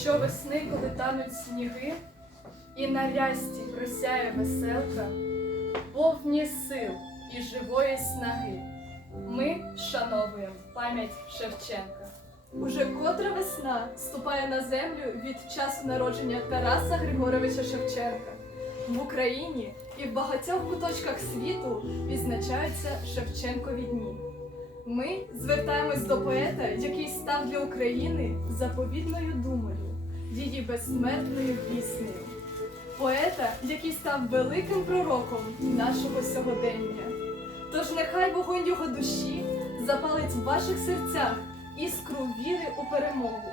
Щовесни, коли тануть сніги, і на рясті просяє веселка, повні сил і живої снаги. Ми шановуємо пам'ять Шевченка. Уже котра весна ступає на землю від часу народження Тараса Григоровича Шевченка. В Україні і в багатьох куточках світу відзначаються Шевченкові дні. Ми звертаємось до поета, який став для України заповідною думою, її безсмертною піснею. Поета, який став великим пророком нашого сьогодення. Тож нехай вогонь його душі запалить в ваших серцях іскру віри у перемогу,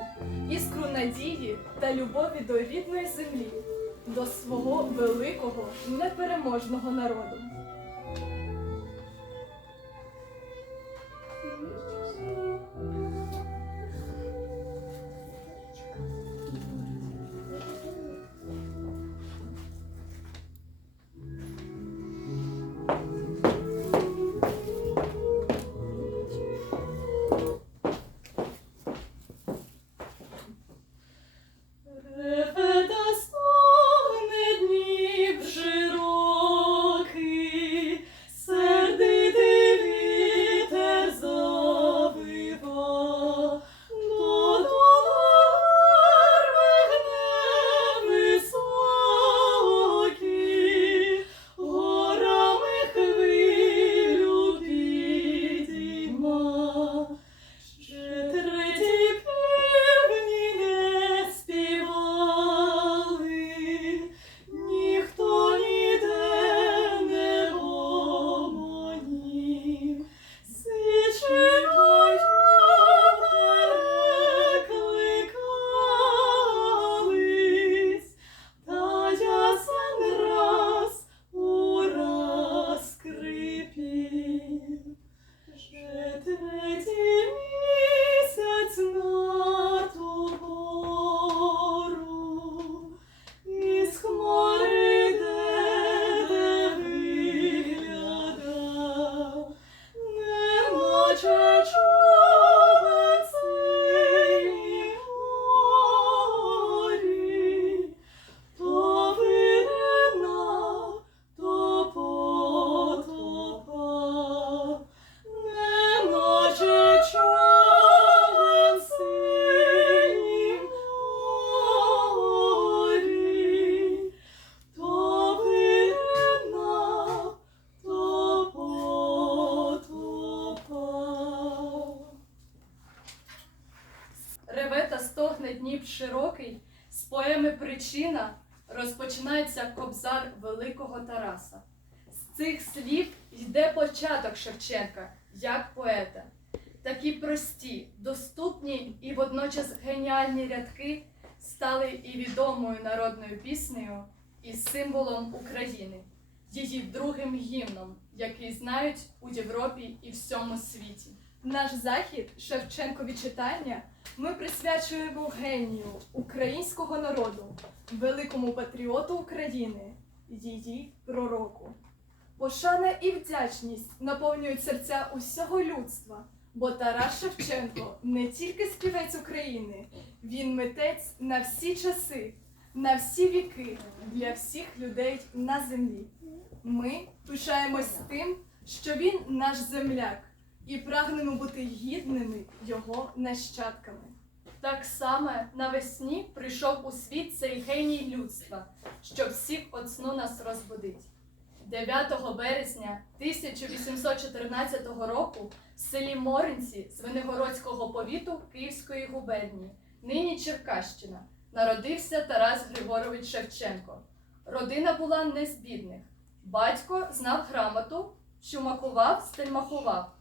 іскру надії та любові до рідної землі, до свого великого непереможного народу. Шевченка як поета. Такі прості, доступні і водночас геніальні рядки стали і відомою народною піснею, і символом України, її другим гімном, який знають у Європі і всьому світі. Наш захід Шевченкові читання ми присвячуємо генію українського народу, великому патріоту України, її пророку. Пошана і вдячність наповнюють серця усього людства, бо Тарас Шевченко не тільки співець України, він митець на всі часи, на всі віки для всіх людей на землі. Ми пишаємось тим, що він наш земляк і прагнемо бути гідними його нащадками. Так само навесні прийшов у світ цей геній людства, що всіх от сну нас розбудить. 9 березня 1814 року в селі Моринці Звенигородського повіту Київської губернії, нині Черкащина, народився Тарас Григорович Шевченко. Родина була не з бідних. Батько знав грамоту, чумакував, стельмахував.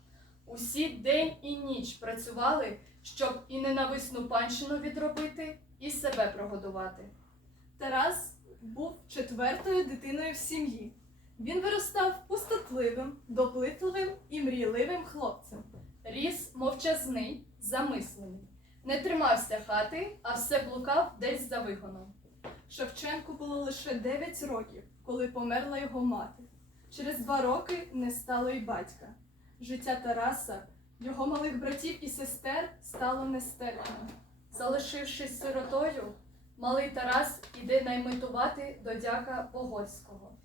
Усі день і ніч працювали, щоб і ненависну панщину відробити, і себе прогодувати. Тарас був четвертою дитиною в сім'ї. Він виростав пустотливим, допитливим і мрійливим хлопцем. Ріс мовчазний, замислений. Не тримався хати, а все блукав десь за вигоном. Шевченку було лише 9 років, коли померла його мати. Через два роки не стало й батька. Життя Тараса, його малих братів і сестер стало нестерпним. Залишившись сиротою, малий Тарас іде наймитувати до дяка Погольського,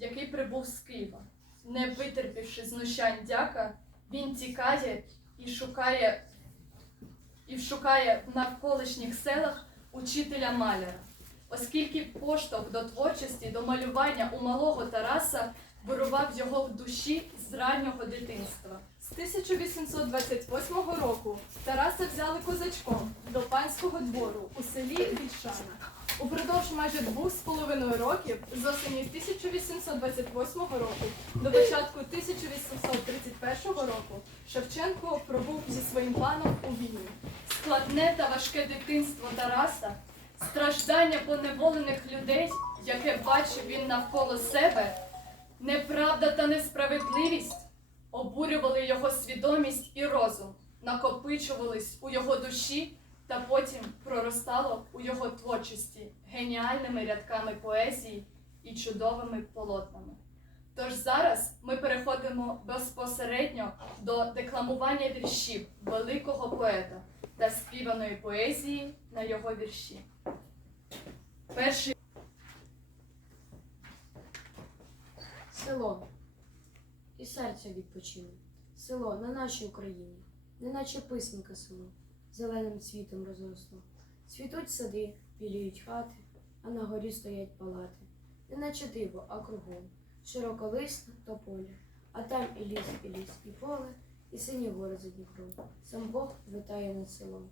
який прибув з Києва. Не витерпівши знущань дяка, він тікає і шукає і шукає в навколишніх селах учителя маляра. Оскільки поштовх до творчості, до малювання у малого Тараса вирував його в душі з раннього дитинства. З 1828 року Тараса взяли козачком до панського двору у селі Вільшана. Упродовж майже двох з половиною років з осені 1828 року до початку 1831 року Шевченко пробув зі своїм паном у війні. Складне та важке дитинство Тараса, страждання поневолених людей, яке бачив він навколо себе, неправда та несправедливість обурювали його свідомість і розум, накопичувались у його душі та потім проростало у його творчості геніальними рядками поезії і чудовими полотнами. Тож зараз ми переходимо безпосередньо до декламування віршів великого поета та співаної поезії на його вірші. Перший Село. І серце відпочине. Село на нашій Україні, неначе писанка село, зеленим цвітом розросло. Цвітуть сади, біліють хати, а на горі стоять палати. Неначе диво, а кругом. Широколисне то поле, а там і ліс, і ліс, і поле, і сині гори за Дніпром. Сам Бог витає над селом.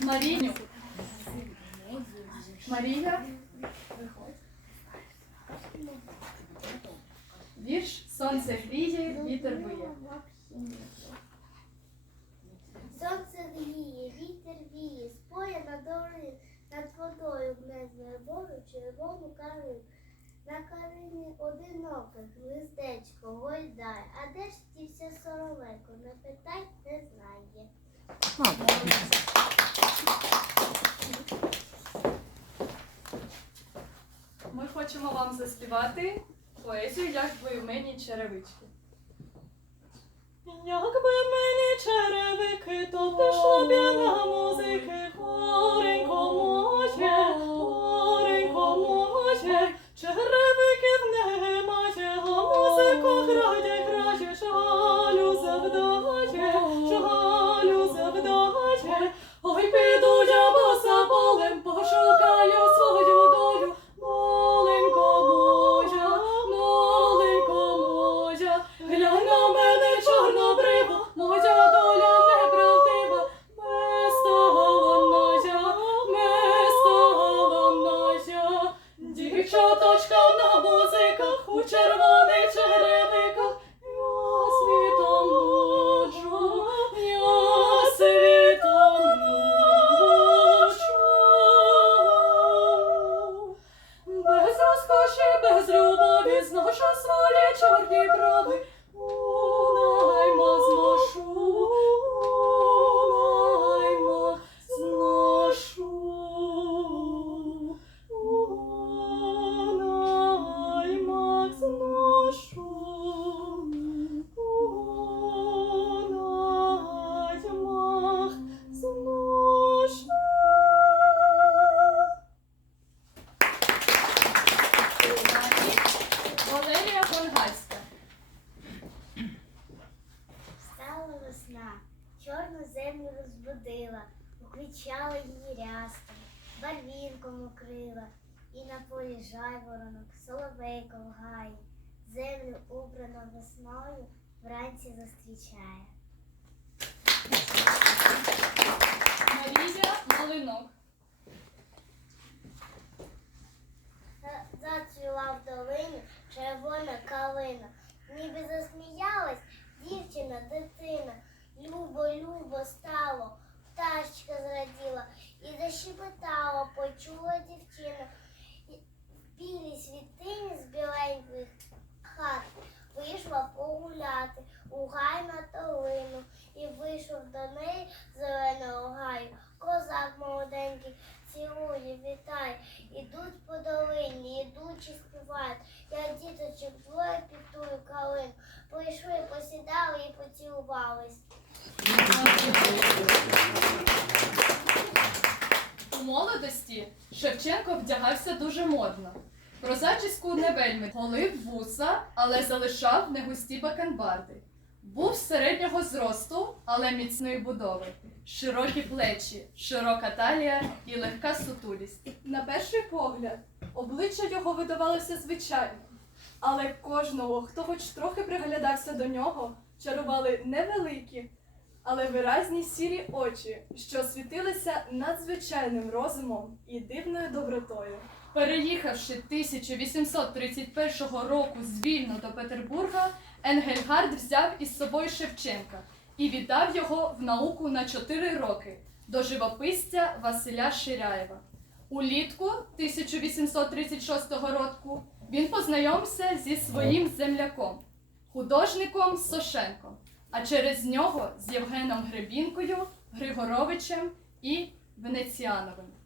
Маріню. Марія. Виходь. Вірш Сонце гріє, вітер виє. Сонце гріє, вітер віє, споє над долиною, над водою гне з вербою червону калину. На калині одиноке гнездечко гойдає, а де ж дівся соловейко, не питай, не знає. Ми хочемо вам заспівати поезію Якби в мені черевички. Якби мені черевики, то пішла б я на музики, горенько моє, горенько моє, черевиків немає, а музику грає, грає, жалю завдає, жалю 一起来 дуже модно. Про зачіску не вельми голив вуса, але залишав негусті бакенбарди. Був середнього зросту, але міцної будови. Широкі плечі, широка талія і легка сутулість. На перший погляд, обличчя його видавалося звичайним, але кожного, хто хоч трохи приглядався до нього, чарували невеликі, але виразні сірі очі, що світилися надзвичайним розумом і дивною добротою. Переїхавши 1831 року з Вільно до Петербурга, Енгельгард взяв із собою Шевченка і віддав його в науку на 4 роки до живописця Василя Ширяєва. Улітку 1836 року він познайомився зі своїм земляком, художником Сошенком, а через нього з Євгеном Гребінкою, Григоровичем і Венеціановим.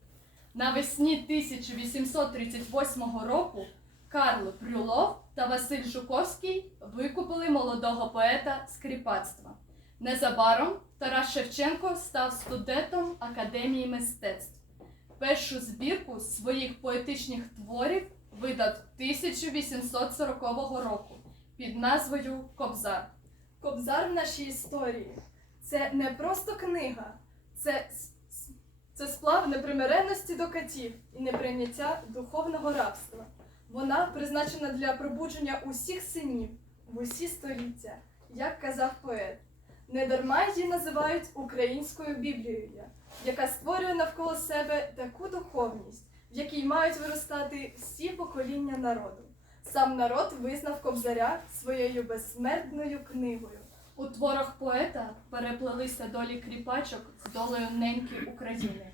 Навесні 1838 року Карл Брюлов та Василь Жуковський викупили молодого поета з кріпацтва. Незабаром Тарас Шевченко став студентом Академії мистецтв. Першу збірку своїх поетичних творів видав 1840 року під назвою Кобзар. Кобзар в нашій історії це не просто книга, це, це сплав непримиренності до катів і неприйняття духовного рабства. Вона призначена для пробудження усіх синів в усі століття, як казав поет. Недарма її називають українською Біблією, яка створює навколо себе таку духовність, в якій мають виростати всі покоління народу. Сам народ визнав Кобзаря своєю безсмертною книгою. У творах поета переплелися долі кріпачок з долею неньки України.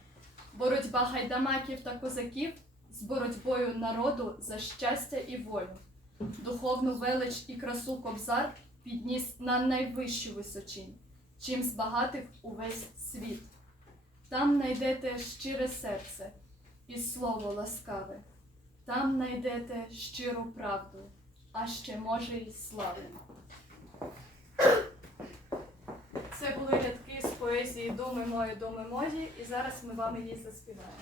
Боротьба гайдамаків та козаків з боротьбою народу за щастя і волю. Духовну велич і красу кобзар підніс на найвищу височинь, чим збагатив увесь світ. Там найдете щире серце і слово ласкаве, там найдете щиру правду, а ще може й славу. Це були рядки з поезії Думи мої, думи мої, і зараз ми вам її заспіваємо.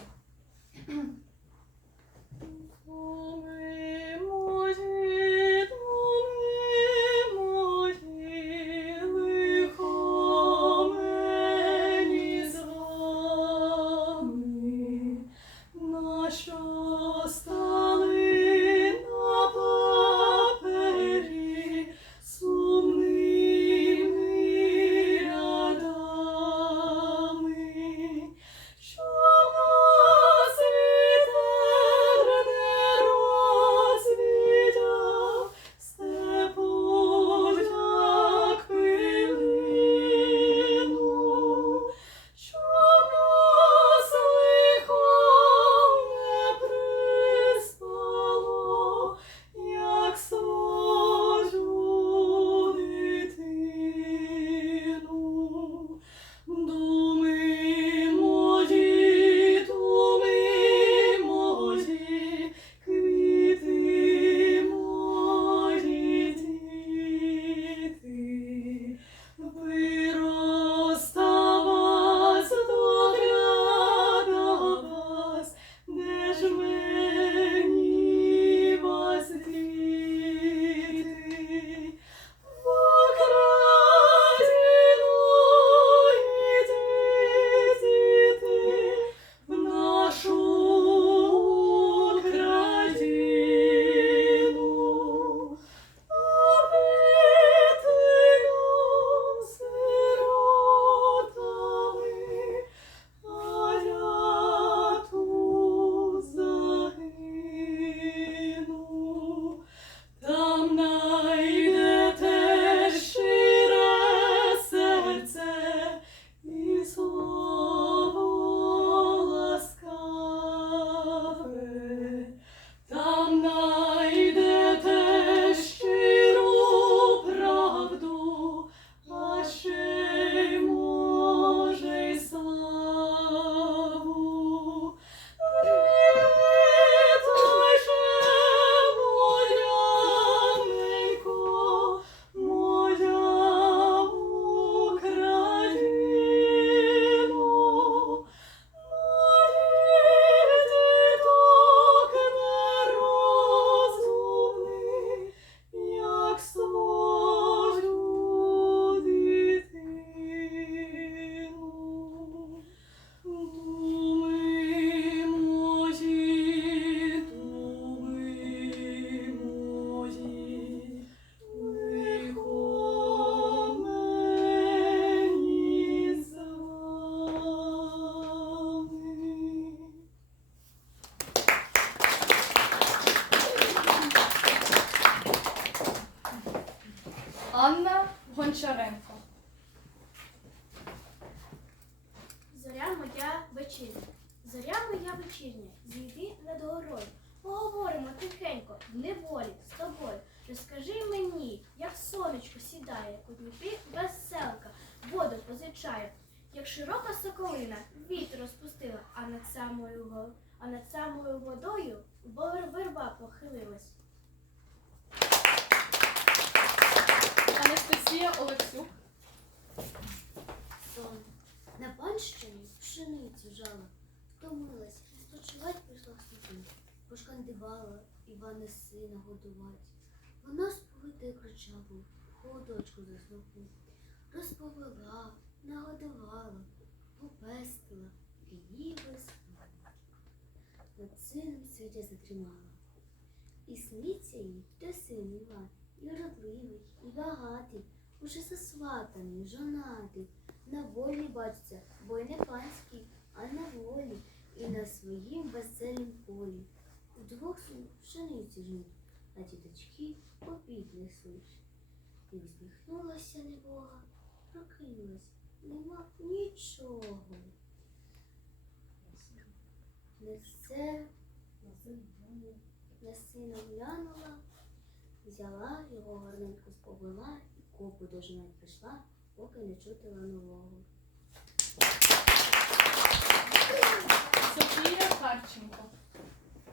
Думи мої, думи Анна Гончаренко. Сином затримала. І сниться їй, то син Іван, і родливий, і багатий, уже засватаний, жонатий, на волі бачиться, бо й не панський, а на волі, і на своїм веселім полі. Удвох син пшениці жнуть, а діточки попід несуть. І усміхнулася небога, прокинулась, нема нічого. Несе на сина глянула, взяла його гарненько сповела, і копу дожинать прийшла, поки не чутила нового. Софія Харченко.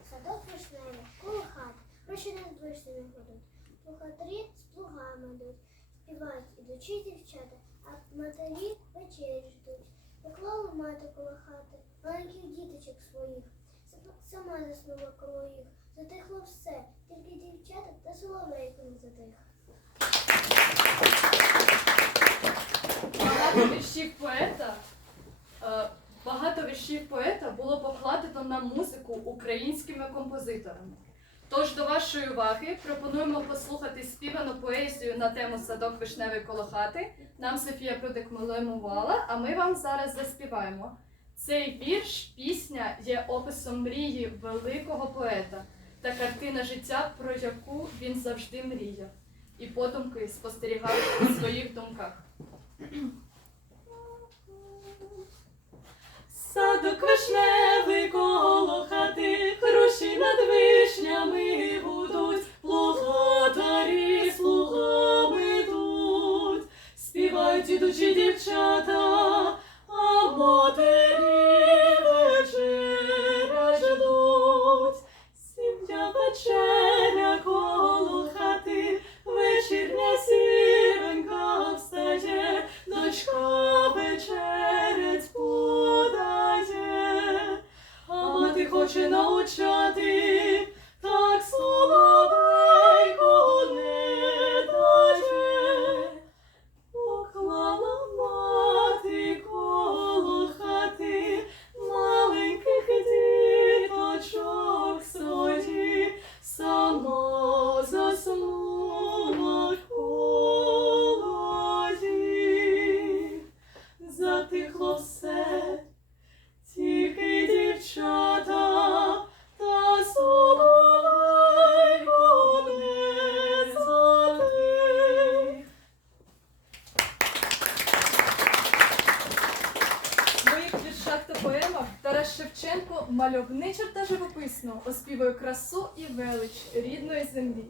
Садок вишневий, коло хат, гроші над вишнями гудуть. Плугатарі з плугами йдуть, співають ідучі дівчата, а матері вечері ждуть. Поклала мати коло хати, маленьких діточок своїх, Сама- сама заснула коло їх. Затихло все, тільки дівчата та соловейко не затих. Багато віршів поета. е, Багато віршів поета було покладено на музику українськими композиторами. Тож до вашої уваги пропонуємо послухати співану поезію на тему Садок вишневий коло хати. Нам Софія Прудик милимувала, а ми вам зараз заспіваємо. Цей вірш, пісня є описом мрії великого поета та картина життя, про яку він завжди мріяв, і подумки спостерігав у своїх думках. Оспівує красу і велич рідної землі,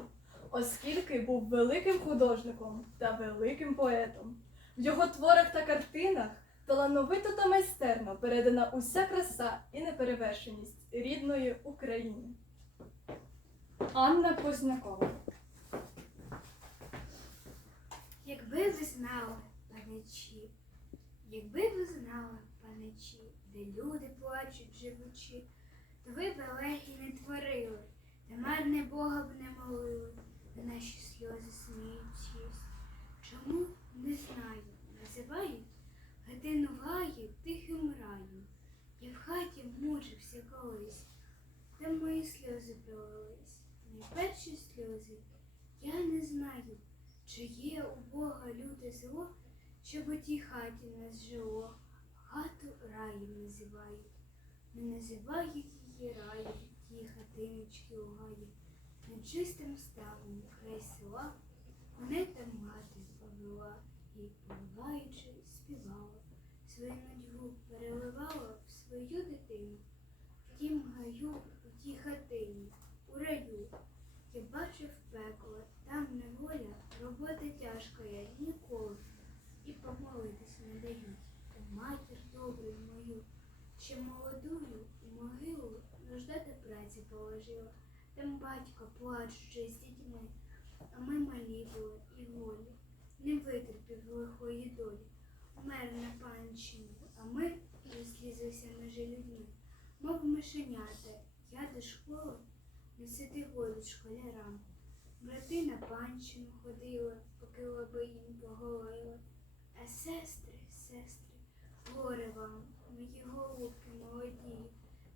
оскільки був великим художником та великим поетом. В його творах та картинах талановито та майстерно передана уся краса і неперевершеність рідної України. Анна Познякова. Якби ви знали, паничі, якби ви знали, паничі, де люди плачуть живучи, то ви б елегій не творили, та марне Бога б не молили, на наші сльози сміючись. Чому не знаю, називають годину гаю тихим раєм. Я в хаті мучився колись, та мої сльози пролились. Найперші сльози я не знаю. Чи є у Бога люте зло, щоб у тій хаті нас жило? Хату раєм називають, не називають її раї, ті хатиночки у гаї, над чистим ставом край села, Мене там мати повела і, поливаючи, співала, свою нудьгу переливала в свою дитину. В тім гаю, в тій хатині, у раю. Я бачив пекло, там неволя, робота тяжка я ніколи. І помолитись не дають. О, матір добру мою, ще молодую у могилу нуждати праці положила. Там батько плачучи з дітьми, а ми малі були і голі, не витерпів лихої долі. Мер на панщині, а ми розлізлися між людьми, мов я до школи носити году школярам. Брати на панщину ходили, поки лабиїн поголили. А сестри, сестри, горе вам, мої голубки молоді,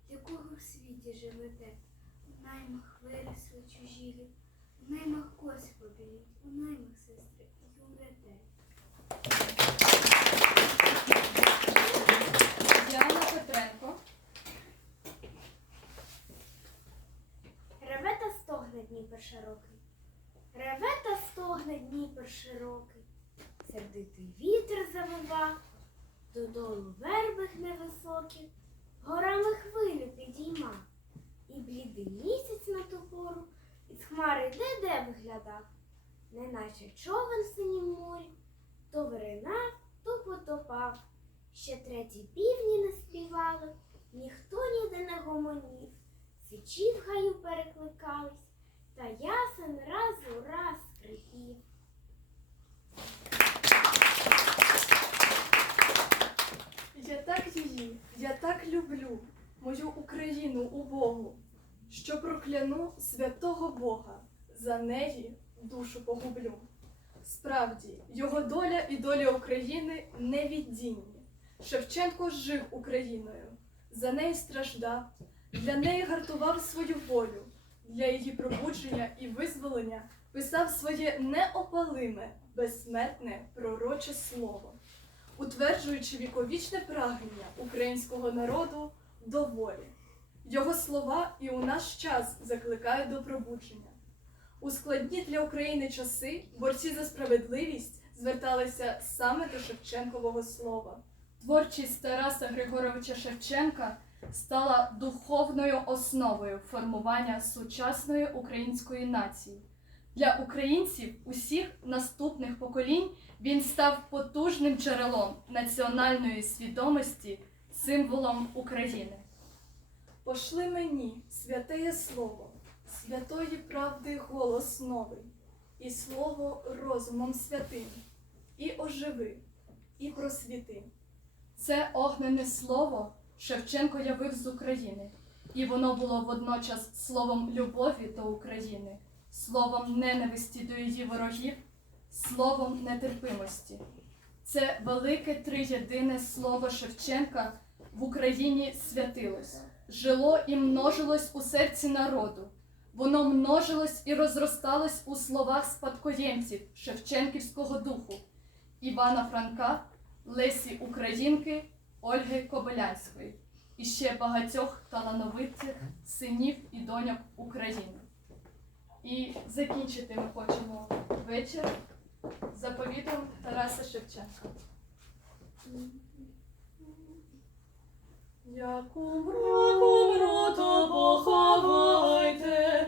для кого в світі живете? У наймах виросли чужілі, у наймах коси побіліть, у наймах, сестри, і умрете. Діана Петренко. Реве та стогне Дніпер широкий. Реве та стогне Дніпер широкий. Сердитий вітер завива, додолу верби невисокі, горами хвилю підійма. І блідий місяць на ту пору із хмари де-де виглядав, неначе човен в синім морі, то виринав, то потопав. Ще треті півні не співали, ніхто ніде не гомонів. Сичі в гаю перекликались, та ясен раз у раз скрипів. Я так її, я так люблю, мою Україну убогу, що прокляну святого Бога, за неї душу погублю. Справді, його доля і доля України невіддільні. Шевченко жив Україною, за неї страждав, для неї гартував свою волю, для її пробудження і визволення писав своє неопалиме, безсмертне пророче слово утверджуючи віковічне прагнення українського народу до волі. Його слова і у наш час закликають до пробудження. У складні для України часи борці за справедливість зверталися саме до Шевченкового слова. Творчість Тараса Григоровича Шевченка стала духовною основою формування сучасної української нації. Для українців усіх наступних поколінь він став потужним джерелом національної свідомості, символом України. Пошли мені святеє слово, святої правди голос новий, і слово розумом святим, і оживи, і просвіти. Це огнене слово Шевченко явив з України, і воно було водночас словом любові до України, словом ненависті до її ворогів, словом нетерпимості. Це велике триєдине слово Шевченка в Україні святилось, жило і множилось у серці народу. Воно множилось і розросталось у словах спадкоємців Шевченківського духу Івана Франка, Лесі Українки, Ольги Кобилянської і ще багатьох талановитих синів і доньок України. І закінчити ми хочемо вечір заповітом Тараса Шевченка. Як умру, то поховайте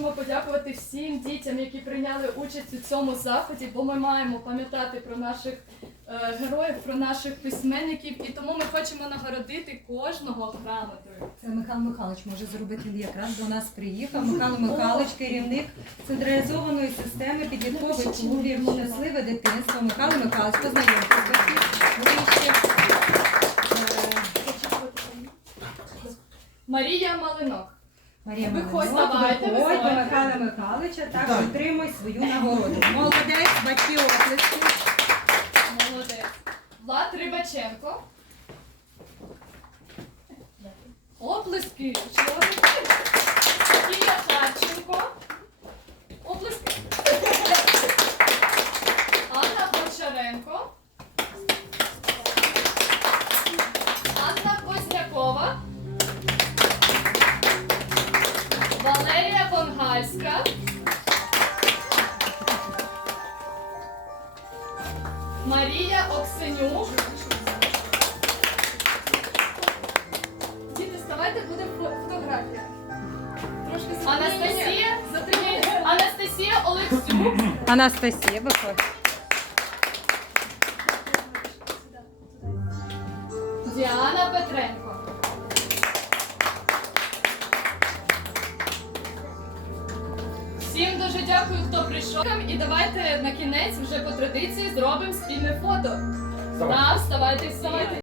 хочемо подякувати всім дітям, які прийняли участь у цьому заході, бо ми маємо пам'ятати про наших е, героїв, про наших письменників, і тому ми хочемо нагородити кожного грамотою. Це Михайло Михайлович може зробити якраз до нас приїхав. Михайло Михайлович, керівник централізованої системи підліткових клубів Щасливе дитинство. Михайло Михайлович, познайомтесь ближче. Е, Марія Малинок. Марія Виходь, давайте, виходь до. Михайла Михайловича та отримуй свою нагороду. Молодець, батьки оплески. Молодець. Влад Рибаченко. Оплески. Чоловіки. Анастасія, виходь.